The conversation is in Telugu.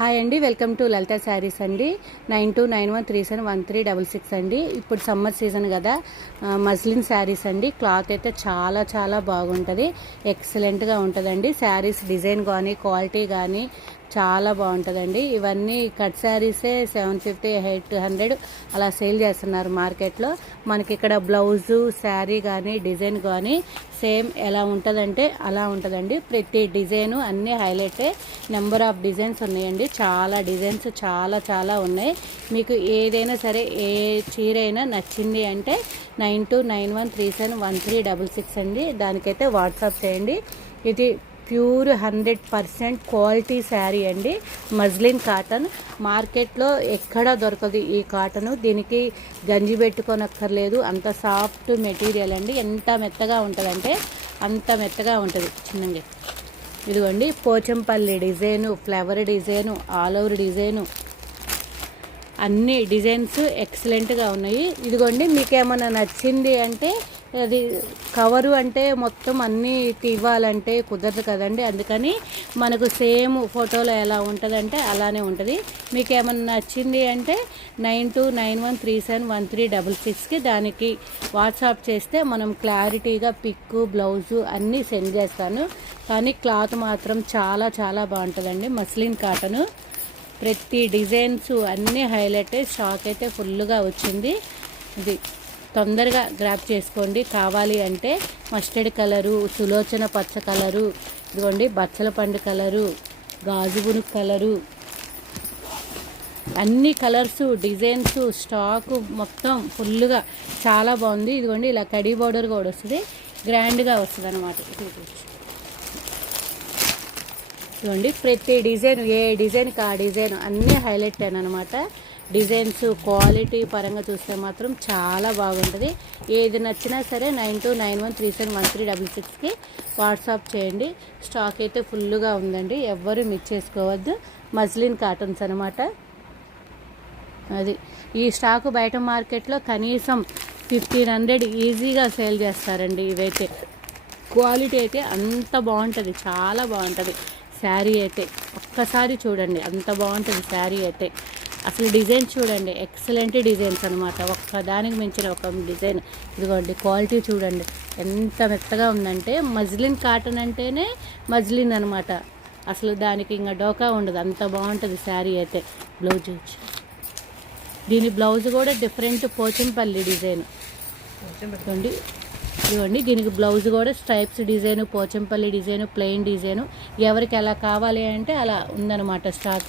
హాయ్ అండి, వెల్కమ్ టు లలిత శారీస్ అండి. 9291371366 అండి. ఇప్పుడు సమ్మర్ సీజన్ కదా, మస్లిన్ శారీస్ అండి. క్లాత్ అయితే చాలా చాలా బాగుంటుంది, ఎక్సలెంట్గా ఉంటుందండి. శారీస్ డిజైన్ కానీ క్వాలిటీ కానీ చాలా బాగుంటుందండి. ఇవన్నీ కట్ శారీసే 750 800 అలా సేల్ చేస్తున్నారు మార్కెట్లో. మనకి ఇక్కడ బ్లౌజు శారీ కానీ డిజైన్ కానీ సేమ్ ఎలా ఉంటుందంటే అలా ఉంటుందండి. ప్రతి డిజైను అన్నీ హైలైటే. నెంబర్ ఆఫ్ డిజైన్స్ ఉన్నాయండి, చాలా డిజైన్స్ చాలా చాలా ఉన్నాయి. మీకు ఏదైనా సరే ఏ చీర అయినా నచ్చింది అంటే 9291371366 అండి. దానికైతే వాట్సాప్ చేయండి. ఇది ప్యూర్ 100% క్వాలిటీ శారీ అండి. మజ్లిన్ కాటన్ మార్కెట్లో ఎక్కడా దొరకదు ఈ కాటను. దీనికి గంజి పెట్టుకోనక్కర్లేదు, అంత సాఫ్ట్ మెటీరియల్ అండి. ఎంత మెత్తగా ఉంటుందంటే అంత మెత్తగా ఉంటుంది. చిన్నగా ఇదిగోండి, Pochampally design, flower design, all over design, అన్ని డిజైన్స్ ఎక్సలెంట్గా ఉన్నాయి. ఇదిగోండి, మీకు ఏమైనా నచ్చింది అంటే అది కవరు అంటే మొత్తం అన్నీ ఇవ్వాలంటే కుదరదు కదండి. అందుకని మనకు సేమ్ ఫోటోలో ఎలా ఉంటుందంటే అలానే ఉంటుంది. మీకు ఏమైనా నచ్చింది అంటే 9291371366కి దానికి వాట్సాప్ చేస్తే మనం క్లారిటీగా పిక్కు బ్లౌజు అన్నీ సెండ్ చేస్తాను. కానీ క్లాత్ మాత్రం చాలా చాలా బాగుంటుందండి. మస్లిన్ కాటను ప్రతి డిజైన్స్ అన్నీ హైలైట్. స్టాక్ అయితే ఫుల్గా వచ్చింది. ఇది తొందరగా గ్రాప్ చేసుకోండి. కావాలి అంటే మస్టర్డ్ కలరు, సులోచన పచ్చ కలరు, ఇదిగోండి బచ్చల పండు కలరు, గాజు బునుగు కలరు, అన్ని కలర్స్ డిజైన్స్ స్టాకు మొత్తం ఫుల్గా చాలా బాగుంది. ఇదిగోండి ఇలా కడీ బోర్డర్ కూడా వస్తుంది, గ్రాండ్గా వస్తుంది అనమాట. ఇదిగోండి ప్రతి డిజైన్, ఏ డిజైన్కి ఆ డిజైన్ అన్నీ హైలైట్ అనమాట. డిజైన్స్ క్వాలిటీ పరంగా చూస్తే మాత్రం చాలా బాగుంటుంది. ఏది నచ్చినా సరే 9291371366కి వాట్సాప్ చేయండి. స్టాక్ అయితే ఫుల్గా ఉందండి, ఎవ్వరూ మిస్ చేసుకోవద్దు. మజ్లిన్ కాటన్స్ అనమాట. అది ఈ స్టాకు బయట మార్కెట్లో కనీసం 1500 ఈజీగా సేల్ చేస్తారండి. ఇవైతే క్వాలిటీ అయితే అంత బాగుంటుంది, చాలా బాగుంటుంది. శారీ అయితే ఒక్కసారి చూడండి, అంత బాగుంటుంది శారీ అయితే. అసలు డిజైన్ చూడండి, ఎక్సలెంట్ డిజైన్స్ అనమాట. ఒక్కదానికి మించిన ఒక డిజైన్. ఇదిగోండి క్వాలిటీ చూడండి ఎంత మెత్తగా ఉందంటే. మజ్లిన్ కాటన్ అంటేనే మజ్లిన్ అనమాట. అసలు దానికి ఇంకా డోకా ఉండదు, అంత బాగుంటుంది శారీ అయితే. బ్లౌజ్ దీని బ్లౌజ్ కూడా డిఫరెంట్ పోచంపల్లి డిజైన్. ఇదిగోండి దీనికి బ్లౌజ్ కూడా stripes design, Pochampally design, plain design. ఎవరికి ఎలా కావాలి అంటే అలా ఉందన్నమాట స్టాకు.